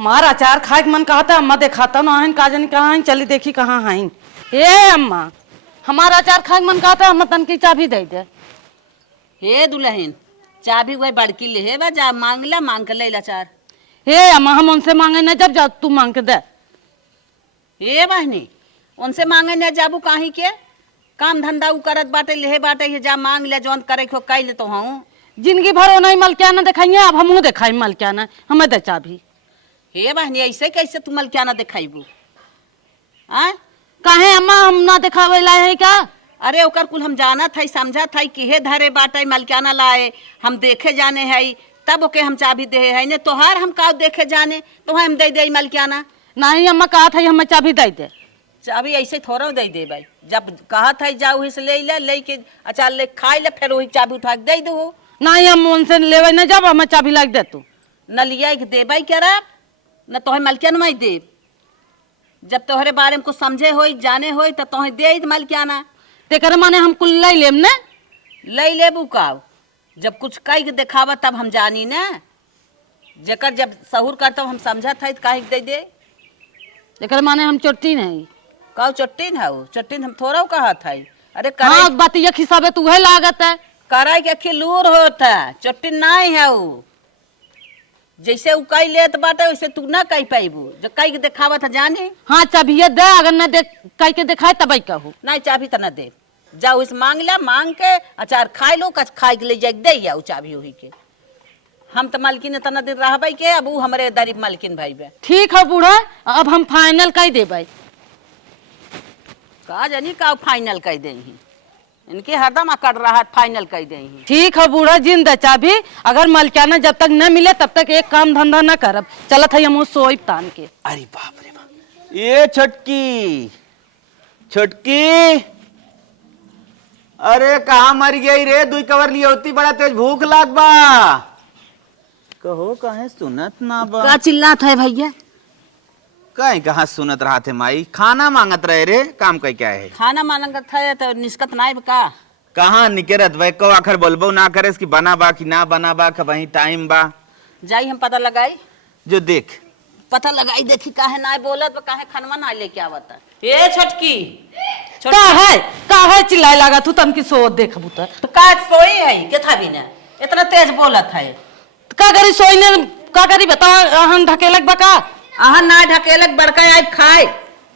हमारा अचार खाए के मन कहता अम्मा देखाता ना है काजन कहाँ है चली देखी कहाँ है। ए अम्मा हमारा अचार खाए के मन कहता अम्मा तन की चाबी दे दे। हे दुल्हन चाबी वही बड़की ले है बा जा मांगला मांग के ले अचार। हे अम्मा हम उनसे मांगे ना जब जा तू मांग के दे। हे बहनी उनसे मांगे न जाबू काहे के काम धंधा उ करत बाटे ले बाटे ये जा मांग ले जौन करे खो कई ले तो हूँ जिंदगी भर नहीं मलकियाना दिखाइए अब हमू दिखाई मलकियाना हमें दे चाबी। हे बहनी ऐसे कैसे तू मलकियाना दिखाईबू आ काहे अम्मा हम ना दिखावे लाए है क्या। अरे ओकर कुल हम जाना था समझा था किहे धरे बाटे मलकियाना लाए हम देखे जाने है तब ओके हम चाबी दे है ने तोहार हम का देखे जाने तो हम दे दे मलकियाना। नहीं अम्मा कहा था हमें चाबी दे दे। चाबी ऐसे थोड़ा दे दे भाई जब कहा था जाओ से ले के अचार ले खाई ले फिर वही चाबी उठा के दे दो। नहीं हम उनसे लेवे न जब हमें चाबी लग दे तू न लिया के दे भाई क्या न तोहे मलकियाना में दे जब तोहरे बारे में कुछ समझे हो जाने हो तो तोहे दे मलकियाना तेकर माने हम कुल ले लेम ने ले लेबू का जब कुछ कई के दिखावा तब हम जानी ना जेकर जब सहूर करता हम समझा था काहे दे दे तेकर माने हम चोटी नहीं कहू चट्टीन है चट्टीन हम थोड़ा कहा था। अरे हाँ बात ये हिसाबे तू है लागत है कराई के खिलूर होता चट्टीन नहीं है वो जैसे उ कई लेत बाटे वैसे तू ना कही पाइबू जो कई के दिखावा था जाने। हाँ चाबी दे अगर न दे कई के दिखाए तब कहू नहीं चाबी तो न दे जाओ इस मांग ला मांग के अचार खाई लो कच खाई के ले जाए दे आओ चाबी वही के हम तो मालकिन तना दिन रह के अब वो हमारे दरीब मालकिन भाई बे। ठीक है बूढ़ा अब हम फाइनल कह दे भाई का जानी का फाइनल कह दे इनके हरदम कर रहा फाइनल कह दे। ठीक है बूढ़ा जिन दे चाबी अगर मलकियाना जब तक न मिले तब तक एक काम धंधा न करब चलत है हम सोई तान के। अरे बाप रे बाप ये छटकी छटकी अरे कहाँ मर गई रे दुई कवर लिए होती बड़ा तेज भूख लाग बा कहो कहे सुनत ना बा का चिल्लात है भैया कहीं कहाँ सुनत रहा थे माई खाना मांगत रहे रे काम कहीं क्या है खाना मांगत है तो निष्कत नाई का कहाँ निकरत भाई को आखिर बोलबो ना करे इसकी बना बा कि ना बना बा वही टाइम बा जाई हम पता लगाई जो देख पता लगाई देखी काहे ना बोलत काहे खनवा ना लेके आवत ए छटकी का है चिल्लाए लगा तू तन की सो देखबू तो का सोई है के था भी ना इतना तेज बोलत है का करी सोई ने का करी बताओ हम ढकेलक बका आहा ना ढकेलक बड़का आई खाए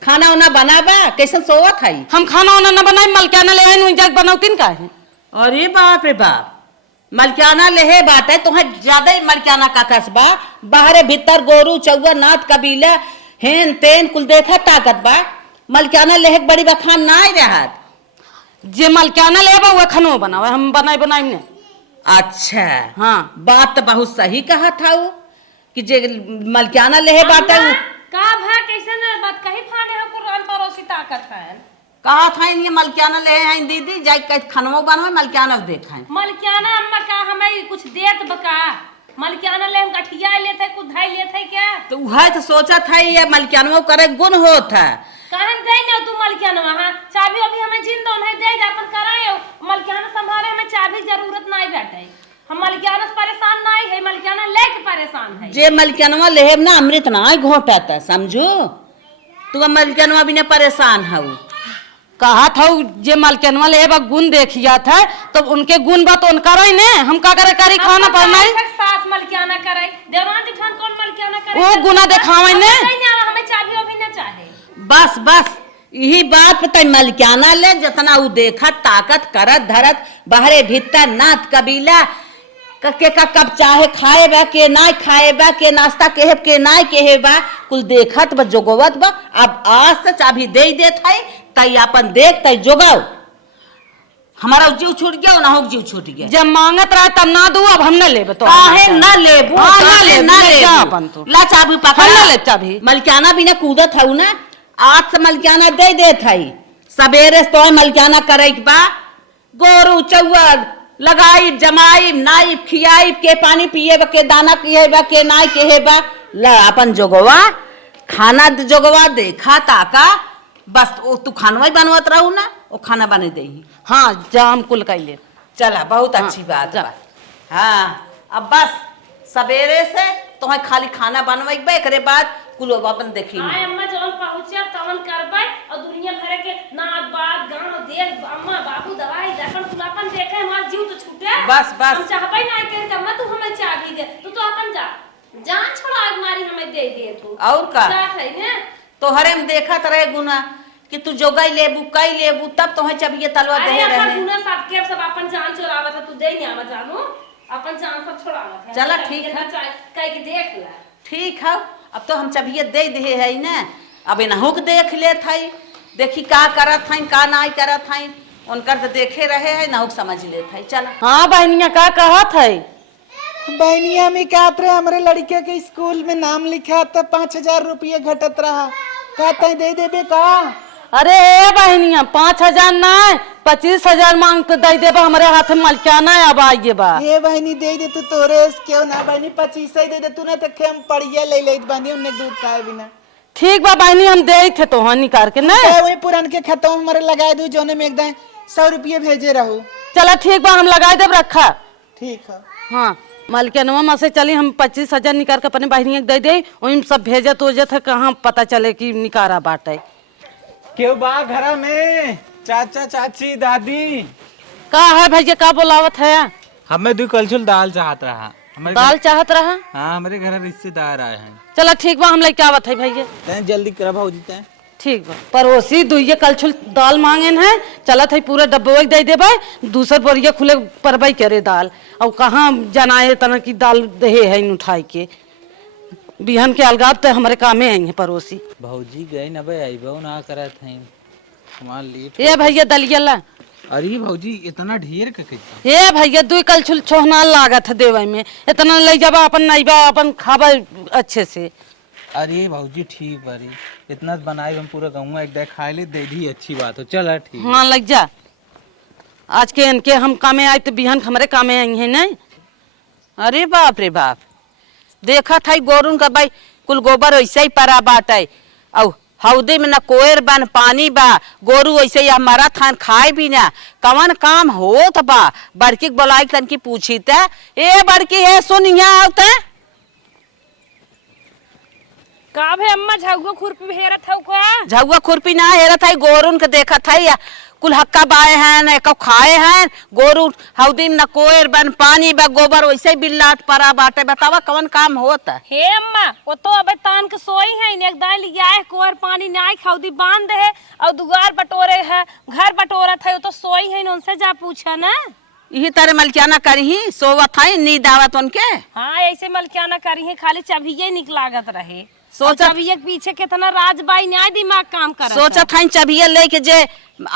खाना उना बनाबा कैसे सोवत है हम खाना उना न बनाई मलकियाना ले आई जग बनाउतीन का है। अरे बाप रे बाप मलकियाना लेहे बात है तुहे ज्यादा ही मलकियाना का कसबा बाहरे भीतर गोरू चौवा नाथ कबीला हेन तेन कुल देखा ताकत बा मलकियाना लेहे बड़ी बखान ना आई रहत जे मलकियाना लेबा वो खनो बनावे हम बनाई ने। अच्छा हाँ बात तो बहुत सही कहा था वो कि जे मलकियाना लेहे बात है का भा कैसे न बात कही फाड़े हम कुरान परोसी ताकत है कहा था ये मलकियाना ले हैं दीदी जाई के खनमो बनवे मलकियाना देखा मलकियाना अम्मा का हमें कुछ देत बका मलकियाना ले हम कठिया लेते कुछ धाई लेते क्या तो वह तो सोचा था ये मलकियाना करे गुण होता कहन दे न तू मलकियाना वहां चाबी अभी हमें जिंदा नहीं दे अपन करायो मलकियाना संभाले हमें चाबी जरूरत नहीं बैठे हम मलकियाना से परेशान नहीं है मलकियाना लेके परेशान है जे मलकियाना लेहे ना अमृत ना घोटाता समझो तू मलकियाना भी ना परेशान है कहा था जे मलकियाना लेबा गुण देखिया था तो उनके गुण बात उनका रही ने हम का करे करी खाना बनाई सास मलकियाना करे देवान जी ठान कौन मलकियाना करे वो गुना दिखावे ने हमें चाबी अभी ना चाहे बस बस यही बात पता मलकियाना ले जितना वो देखा ताकत करत धरत बाहरे भीतर नाथ कबीला के का कब चाहे खाए बा के ना खाए बा के नाश्ता के ना के बा कुल देखत बा जोगवत बा अब आज से चाबी दे देत है तई अपन देख तई जोगाओ हमारा जीव छूट गया ना हो जीव छूट गया जब मांगत रहा तब ना दू अब हम न लेबे तो काहे ना लेबू ना लेबू ला चाबी पकड़ ना ले चाबी मलकियाना भी ना कूदत है ना आज से मलकियाना दे देत है सवेरे तो मलकियाना करे बा गोरू चौवा लगाई जमाई नाई खियाई के पानी पिए के दाना पिए बा के नाई के बा ला अपन जोगवा खाना जोगवा देखा ताका बस ओ तू खानवा बनवत रहू ना वो खाना बने दे हाँ जाम कुल कैले चला बहुत अच्छी बात बा हाँ अब बस सवेरे से तोहे खाली खाना बनवाइबे, एकरे बाद कुलो अपन देखी। आए अम्मा जौन पहुंचे तवन करबै और दुनिया भर के नात बात गांव देख अम्मा बाबू दवाई दर्पण तू अपन देखे हमार जीव तो छूटे। बस बस हम चाहबै ना के अम्मा तू हमें चाबी दे, तू तो अपन जा जान छोड़ा आग मारी हमें दे तू और का साथ है ने तोहरे में देखत रहे गुना कि तू जोगाई लेबू कई लेबू तब तोहे चाबिये तलवा दे अरे रहे। अपन गुना सब अपन जान चोरावत है, तू दे नहीं आवा जानू अपन जान सब छोड़ावत है। चला ठीक है, कह के देख ले ठीक है। अब तो हम चाबिये दे दे है ना, अब इनहुक देख ले थाई, देखी का करत थाई का नहीं करत थाई, उनकर तो देखे रहे है नहुक समझ ले थाई। चल हाँ बहनिया का कहत है? बहनिया में क्या रहे हमारे लड़के के स्कूल में नाम लिखा था 5,000 रुपये घटत रहा, कहते दे देबे का? अरे ए बहनिया 5,000 ना 25,000 मांग तो दे देबा, हमारे हाथ में मलकाना अब आइए बा। ये बहनी दे दे तू तोरे क्यों ना बहनी 25 ही दे दे तू ना तो हम पढ़िया ले ले बहनी उन्हें दूध खाए बिना। ठीक बा बहनी हम दे थे तो हाँ निकाल के ना वही पुरान के खाता हमारे लगाए दू जोने में एकदम 100 रुपये भेजे रहू। चला ठीक बा हम लगाए देब रखा। ठीक है हाँ मलकनवा में से चली हम 25,000 निकाल के अपने बहनिया के दे दे, वही सब भेजत उजत है, कहाँ पता चले कि निकारा बाटे। क्यों बा घर में चाचा चाची दादी? का है भैया का बोलावत है? हमें दो कलछुल दाल चाहत रहा, हमारे दाल चाहत रहा? हाँ हमारे घर रिश्तेदार आए हैं। चला ठीक बा हम लेके आवत है भैया। तैं जल्दी करा भाजी तैं। ठीक बा पड़ोसी दुइये कलछुल दाल मांगेन है, चलत है पूरा डब्बा दे देबे, दूसर बोरिया खुले परबई करे दाल, और कहाँ जनाए तना की दाल दहे है उठाई के बिहन के अलगाव तो हमारे कामे आई है पड़ोसी। भौजी गए न भाई आईबो ना करत हैं हमार लेट। ए भैया दलिया ला। अरे भौजी इतना ढेर के कैसे? ए भैया दुई कलछुल छोहना लागत है देवे में, इतना ले जाबा अपन नईबा अपन खाबा अच्छे से। अरे भौजी ठीक बारी इतना बनाए हम पूरा गाँव एक दे खाए ले दे दी, अच्छी बात हो। चल ठीक हाँ लग जा, आज के इनके हम कामे आए तो बिहन हमारे कामे आई है नहीं। अरे बाप रे बाप, देखा था गोरुन का भाई कुल गोबर वैसे ही परा बाटे, औ हौदी में न कोयर बन पानी बा, गोरू वैसे ही हमारा थान खाए भी ना, कवन काम होत बा। बड़की बोलाई तन की पूछी ते, ए बड़की है सुन यहाँ आवते का भे अम्मा झगुआ खुरपी हेरत हौ का? झगुआ खुरपी ना हेरत है, गोरुन के देखा था कुल हक्का बाए हैं कब खाए हैं, गोरू हौदी न कोयर बन पानी बा, गोबर वैसे ही बिल्लात परा बाटे, बतावा कवन काम होता। हे अम्मा वो तो अबे तान के सोई है, एक दाई लिया है कोर पानी नाई खौदी बांध है और दुगार बटोरे है घर बटोरत है, वो तो सोई है, उनसे जा पूछा ना। यही तरह मलकियाना करी सोवत है नींद आवत उनके। हाँ ऐसे मलकियाना करी है, खाली चबिये निकलागत रहे, सोचा चबिये के पीछे कितना राजबाई न्याय दिमाग काम करत है। सोचा था चबिया लेके जे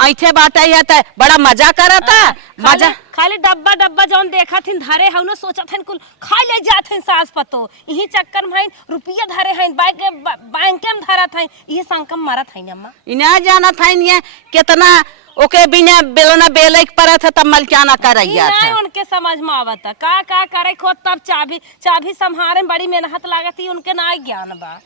ऐठे बाटा है त बड़ा मजा करता। मजा खाली डब्बा डब्बा जौन देखा थिन धरे हौ न, सोचा थिन कुल खा ले जात हिन सास पतो, यही चक्कर में रुपया धरे हैं बैंक में धरत हैं, यही संकम मारत हैं अम्मा। इना जाना था ये कितना ओके बिना बेलना बेले परत है तब मलकियाना करैया नहीं था। उनके समझ में आवत का करे खो, तब चाबी संभारे में बड़ी मेहनत लागत ही, उनके ना ज्ञान बा।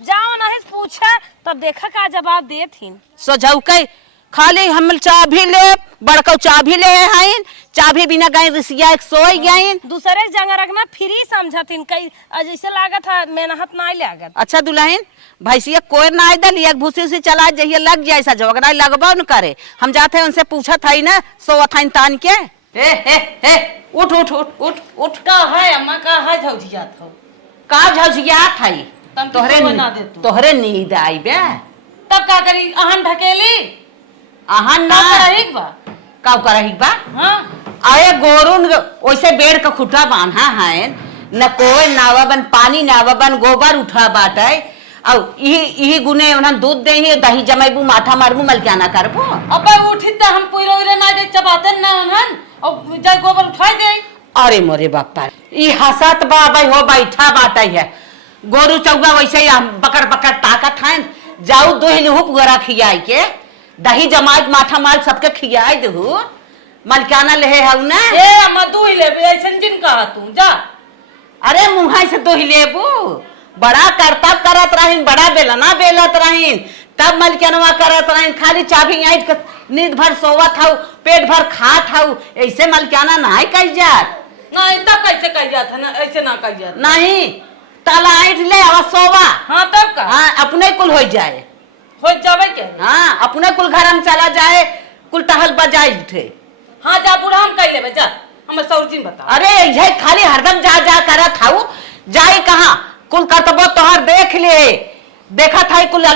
जाओ नहीं पूछा तब देखा का जवाब दे थिन। सो झौके खाली हम चाबी ले बड़का चाबी ले हैं, चाबी बिना गए रिसिया एक सोई गए दूसरे जगह रखना फ्री समझथिन, कई जैसे लागत है मेहनत ना लागत। अच्छा दुल्हन भैंसिया कोई ना दल एक भूसी से चला जाइए लग जाए सा झगड़ा लगबा न करे। हम जाते उनसे पूछा था ना सोवत है तान के, हे उठ उठ उठ उठ उठ का है अम्मा का है झौझियात हो? का झझियात है तोहरे ना दे तू। तोहरे नींद आई बे तब का करी अहन ढकेली अहन ना करहिक बा का करही बा। हाँ आए गोरुन वैसे बेड़ का खुटा बांधा है न कोई नावा बन पानी नावा बन गोबर उठा बाटे, और यही गुने उन्हन दूध दे ही दही जमाइबू माथा मारबू मलकियाना करबू। अब उठी त हम पुरो उरे ना दे चबाते ना उन्हन और जा गोबर उठाई दे। अरे मोरे बापा ई हसत बा भाई हो बैठा बाटे है, गोरू चौगा वैसे ही बकड़ बकड़ ताकत है, जाऊ दोहिन हुप गोरा खियाई के दही जमाई माथा मार सबके खियाई दहू मलकियाना ले हऊ ना। ए अम्मा दूही ले ऐसन जिन कहा तू जा। अरे मुहाई से दोही लेबू, बड़ा करतब करत रहीन, बड़ा बेलना बेलत रहीन, तब मलकियनवा करत रहीन, खाली चाबी आइट के नींद भर सोवत हऊ पेट भर खात हऊ, ऐसे मलकियाना नहीं कही जात। ना इतना कैसे कह जाता ना, ऐसे ना कह जाता। नहीं तलाइट ले आवा सोवा। हाँ तब का हाँ अपने कुल हो जाए। हो जावे क्या? हाँ अपने कुल घर हम चला जाए, कुल टहल बजाई उठे। हाँ जा बूढ़ा हम कह लेबे जा, हमें सौरजीन बता। अरे ये खाली हरदम जा जा करत खाऊ, जाए कहाँ कुल करतबो तोहर देख ले, देखा था कुल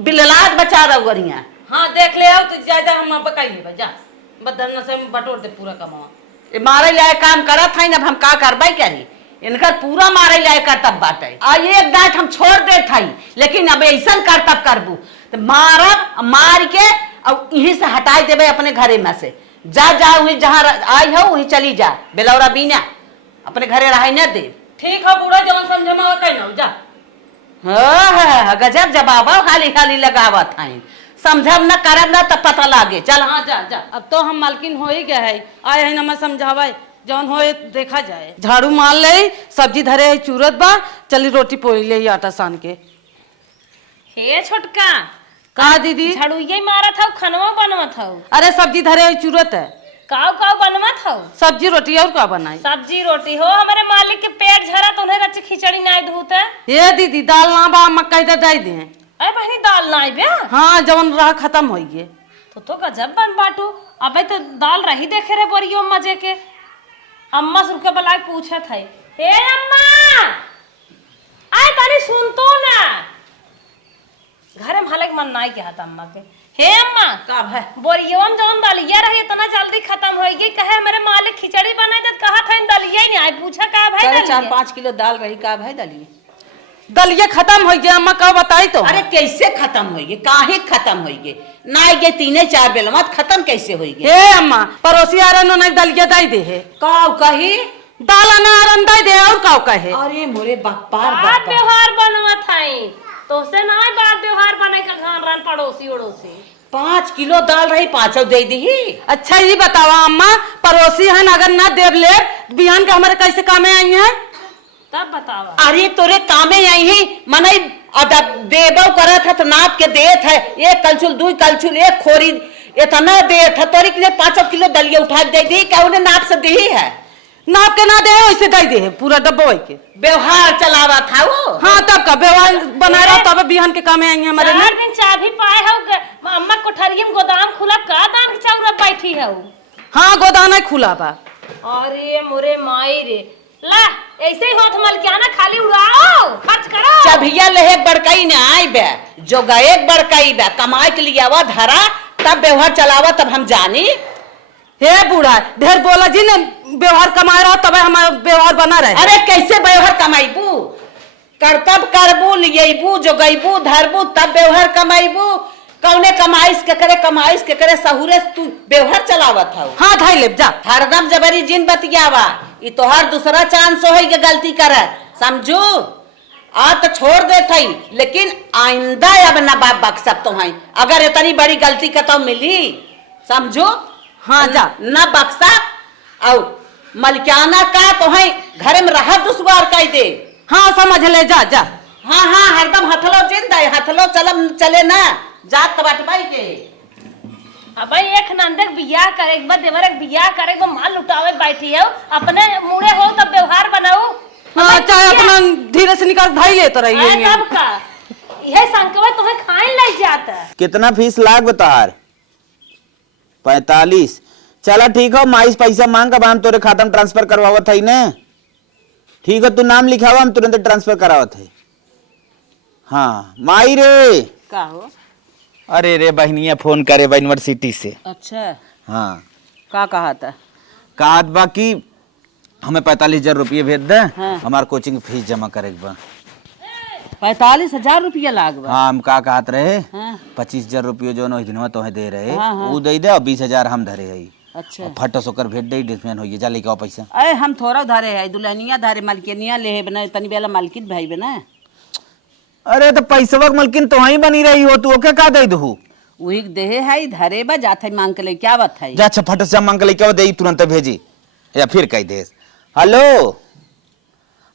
बिललाद बचा रहा। हाँ देख ले आओ तो ज्यादा हम अब कह लेबे जा, बदलना से बटोर दे पूरा कमावा। ये मारे लाए काम करत था, अब हम का करबे करी, इनकर पूरा मारे लाए करतब बाटे। आ एक डांट हम छोड़ दे थाई, लेकिन अब ऐसा करतब करबू तो मारब, मार के और यहीं से हटाई देबे अपने घरे में से। जा जा वहीं जहाँ आई हो वहीं चली जा, बेलौरा बीना अपने घरे रह न दे। ठीक है बूढ़ा, जवन समझे में कहना जा। हाँ गजब जवाब हाली हाली लगावत है, समझब न करब न तब पता लागे। चल हाँ जा जा, अब तो हम मालकिन हो ही गए है, आए है ना मैं समझावे जौन होए देखा जाए। झाड़ू मार ले, सब्जी धरे है चूरत बा, चली रोटी पोई ले आटा सान के। हे छोटका कहा दीदी? झाड़ू ये मारा था, खनवा बनवा था। अरे सब्जी धरे है चूरत है। काव काव बनवा था? सब्जी रोटी और का बनाई? सब्जी रोटी हो, हमारे मालिक के पेट झरा तो उन्हें रच खिचड़ी ना धूत है। ये दीदी दाल ना बा, मक्का इधर डाल दे। अरे बहनी दाल ना बे? हाँ जवन रहा खत्म हो गए। तो गजब बन बाटू, अबे तो दाल रही देखे रे बोरियो मजे के। अम्मा सुन के बला पूछे थे, हे अम्मा आय तारी सुन तो ना, घरे में हलक मन नाई के हाथ अम्मा के। हे अम्मा का है बोरियो में जौन दलिया रही इतना जल्दी खत्म हो गई, कहे मेरे मालिक खिचड़ी बनाई दे, कहा था इन दलिया ही नहीं आए, पूछा का भाई दलिया? 4-5 किलो दाल रही का भाई दलिए। दलिया खत्म हो गया, अम्मा का बताई तो। अरे कैसे खत्म हो गए, काहे खत्म हो गए? ना गए 3-4 बेलवा खत्म कैसे हो गए? हे अम्मा पड़ोसी आ रहे नहीं दलिया दाई दे है, काव कही दाल अनारन दाई दे और काव कहे। अरे मोरे बप्पार बात व्यवहार बनवा थाई तो से ना बात व्यवहार बने का घान रान पड़ोसी उड़ोसी। 5 किलो दाल रही, 5 दे दी। अच्छा ये बतावा अम्मा, पड़ोसी है अगर ना देव ले बिहान के हमारे कैसे कामे आई हैं? तब बतावा। अरे तोरे कामे आई ही मनई देबो करत है तो नाप के देत है, एक कलछुल 2 कलछुल एक खोरी इतना देत है, तोरे के लिए 5 किलो दलिया उठा दे दी, क्या उन्हें नाप से दी है? नाप के ना दे वैसे दाई दे है पूरा डब्बा के। व्यवहार चलावा था वो। हाँ तब का व्यवहार बना रहा, तब बिहान के कामे आई हैं हमारे। 4 दिन चाबी पाए हो, अम्मा कोठरिया में गोदाम खुला, का दान चाउरा बैठी है वो। हाँ गोदाना खुला बा। अरे मोरे माई रे, ला ऐसे ही होठ मल क्या ना, खाली उड़ाओ खर्च करो। चभिया लहे बड़काई न आई बे, जो गए बड़काई बे, कमाई के लिए आवा धरा, तब व्यवहार चलावा, तब हम जानी। हे बूढ़ा ढेर बोला जी ने व्यवहार कमा रहा, तब हमारा व्यवहार बना रहे। अरे कैसे व्यवहार कमाईबू? कर्तव्य करबू, लियबू, जो गईबू धरबू, तब व्यवहार कमाईबू। कौने कमाइश के करे सहुरे तू व्यवहार चलावत हो। हाँ धाई ले जा। हरदम जबरी जिन बतियावा, ये तोहर दूसरा चांस हो के गलती करे, समझू? आ तो छोड़ दे थई, लेकिन आइंदा अब न बाप बख्शब तो है, अगर इतनी बड़ी गलती का तो मिली, समझो? हाँ जा न बख्शा और मलिकाना का तो है घर में रह दुश्वार कह दे। हाँ समझ ले जा जा। हाँ हाँ हरदम हथलो जिंदा है, हथलो चले ना जात बटवाई के। अब एक नंदक बियाह करे, एक बार देवर एक बियाह करे, वो माल लुटावे बैठी है, अपने मुड़े हो तब व्यवहार बनाओ। हाँ चाहे अपना धीरे से निकाल भाई ले तो रही है। तब का यह संकवा तुम्हें खाए लग जाता। कितना फीस लाग बतार? 45। चला ठीक हो, माइस पैसा मांग कब हम तोरे खाता में ट्रांसफर करवावत है ने। ठीक है तू नाम लिखावा, हम तुरंत ट्रांसफर करावत है। हाँ माई रे। का हो? अरे रे बहनिया फोन करे बा यूनिवर्सिटी से। अच्छा हाँ का कहा था? कहा बाकी हमें 45,000 रुपये भेज दे। हाँ। हमार कोचिंग फीस जमा करे के बा। 45,000 रुपया लागबा? हाँ हम का कहत रहे, हाँ। 25,000 रुपये जो नौ तो दे रहे, हाँ, हाँ। वो दे दे और 20,000 हम धरे है। अच्छा फट सोकर भेज दे, डिसमेन हो जा लेके आओ पैसा। अरे हम थोड़ा धारे है, दुल्हनिया धारे मालकिनिया ले है बना, तनी बेला मालकिन भाई बना। अरे तो पैसा मलकिन तो वहीं बनी रही हो, तू ओके का दे दू? वही देहे है धरे बा जाथे मांग के ले, क्या बात है? जा अच्छा फट से मांग के लेके आओ, दे तुरंत भेजी या फिर कह दे। हेलो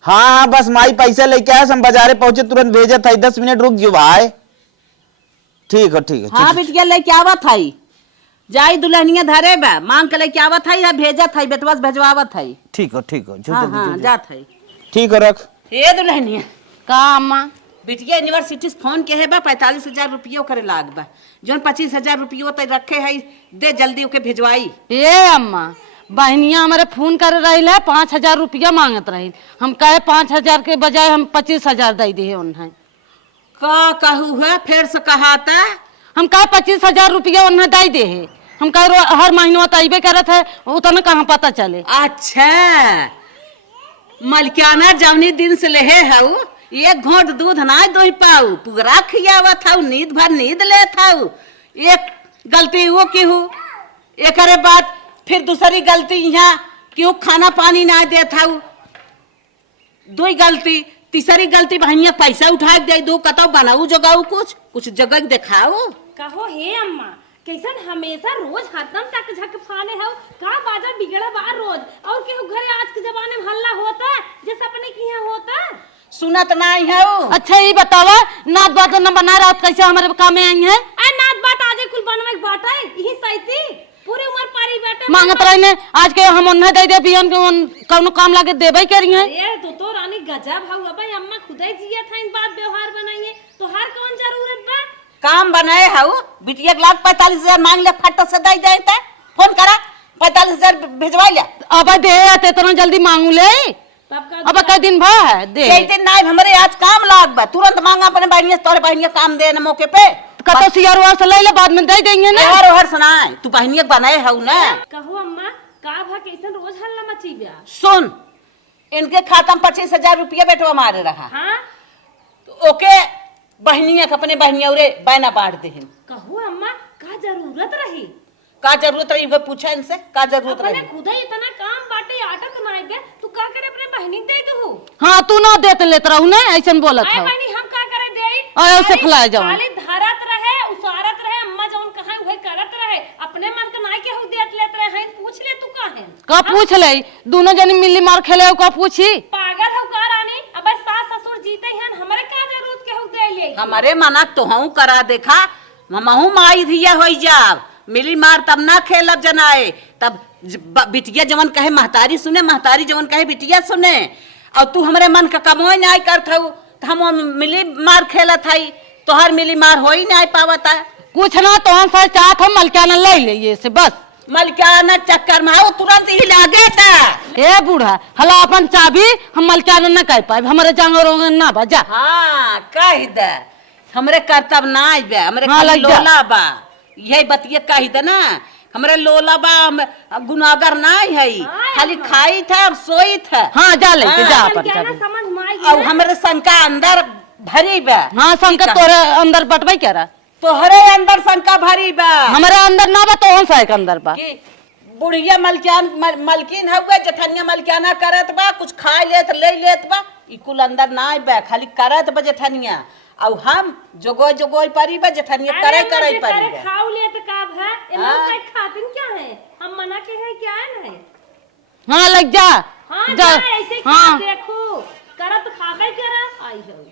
हाँ हाँ बस माई पैसा लेके आया, हम बाजारे पहुंचे तुरंत भेजे था, 10 मिनट रुक जो भाई। ठीक है ठीक है। हाँ बिटिया ले क्या बात है? जाई दुल्हनिया धरे बा मांग के लेके आवत है या भेजत है बेटवा से भेजवावत है। ठीक हो जो हाँ जल्दी हाँ जो जात है। ठीक हो रख। हे दुल्हनिया का अम्मा बिटिया यूनिवर्सिटी से फोन के है बा 45,000 रुपया करे लाग बा जोन 25,000 रुपया तय रखे है दे जल्दी ओके भेजवाई। ए अम्मा बहनिया हमारे फोन कर रही है 5,000 रुपया मांगत रही। हम कहे 5,000 के बजाय हम 25,000 दे दिए उन्हें। का कहू है फिर से कहाता हम कहे 25,000 रुपया उन्हें दे दे है। हम कहे हर महीना तैबे करत है उतना कहाँ पता चले। अच्छा मलकाना जवनी दिन से लेहे हऊ एक घोट दूध ना दो पाऊ पूरा खियावत हऊ नींद भर नींद लेत हऊ। एक गलती वो की हूँ एक बाद फिर दूसरी गलती यहाँ क्यों खाना पानी ना देत हऊ। दो गलती तीसरी गलती बहनिया पैसा उठा के दे दो कतो बनाऊ जगाऊ कुछ जगह दिखाओ। कहो हे अम्मा कैसन हमेशा रोज हरदम तक झक फाने हो का बाजा बिगड़ा बा रोज और केहू घरे आज के जमाने में हल्ला होता जैसे अपने की यहाँ होता सुनत नहीं है वो। अच्छा ये बतावा नात बात न बना रहा कैसे हमारे काम में आई है। आ नात बात आजे कुल बनवे के बात है यही सही थी पूरी उम्र पारी बेटे मांगत रही ने आज के हम उन्हें दे दे बियन के कौनो काम लागे देबे करी है। ये तो रानी गजब हऊ भाई अम्मा खुदे जिया था इन बात व्यवहार बनाइए तो हर कौन जरूरत बा काम बनाए हऊ बिटिया 1,45,000 मांग ले फट से दे जाए फोन करा 45,000 भेजवा ले। अब दे आते इतना जल्दी मांगू ले तब का अब कई दिन भा है दे कई दिन नहीं हमरे आज काम लाग बा तुरंत मांगा अपने बहनिया तोरे बहनिया काम दे न मौके पे कतो सियारवा से ले ले बाद में दे देंगे ना। और हर सुनाए तू बहनिया बनाए हऊ ना। कहो अम्मा का भा कैसन रोज हल्ला मची बा सुन इनके खाता में 25,000 रुपया बेटवा मारे रहा हां तो ओके बहनिया के अपने बहनिया उरे बैना बांट दे। कहो अम्मा का जरूरत रही का जरूरत रही पूछा इनसे का जरूरत अपने रही। खुदा इतना काम बाटे आटत नहीं बे तू का करे अपने बहनी दे दू। हाँ तू ना देते लेत रहू ना ऐसा बोलत आए हो बहनी हम का करे देई आए उसे फुलाए जाओ खाली धरत रहे उसारत रहे अम्मा जौन कहां वही करत रहे अपने मन के नाई के हु देत लेत रहे हैं पूछ ले तू काहे का पूछ ले दोनों जनी मिली मार खेले का पूछी पागल हो का रानी अब सास ससुर जीते हैं हमरे का जरूरत के हु दे ले हमारे मना तो हूँ करा देखा महू माई धिया हो जाब मिली मार तब ना खेलब जनाए तब बिटिया जवन कहे महतारी सुने महतारी जवन कहे बिटिया सुने और तू हमरे मन का कमोई नहीं करत हऊ तो हम मिली मार खेलत हई तोहर मिली मार हो ही नहीं पावता कुछ ना तो हम सर चाहत हम मलकाना ले लिए से बस मलकाना चक्कर में आओ तुरंत ही लागे था। ए बूढ़ा हला अपन चाबी हम मलकाना न कह पाए हमारे जांगरों ना बजा। हाँ कह दे हमरे कर्तव्य ना बे हमरे हाँ, लग जा। लोला बा यही बतिया कह दे ना हमरे लोला बा गुनागर नहीं है खाली खाई था और सोई था। हाँ जा ले जा हाँ, अपन क्या ना चाबी। समझ में आई और हमरे शंका अंदर भरी बा। हाँ संकट तोरे अंदर बटवाई क्या रहा तोहरे अंदर शंका भरी बा हमारे अंदर ना बा तो सा एक अंदर बा कि बुढ़िया मलकिन हुए जठनिया मलकियाना करत बा कुछ खा लेत ले लेत बा ई कुल अंदर ना बा खाली करत बा जठनिया और हम जोगो परी बा जठनिया करे परी बा। खाओ ले तो का है हाँ। इनका खातिन क्या है हम मना के है क्या है नहीं हाँ लग जा हाँ जा जा ऐसे हाँ देखो करत खाबे करा आई हो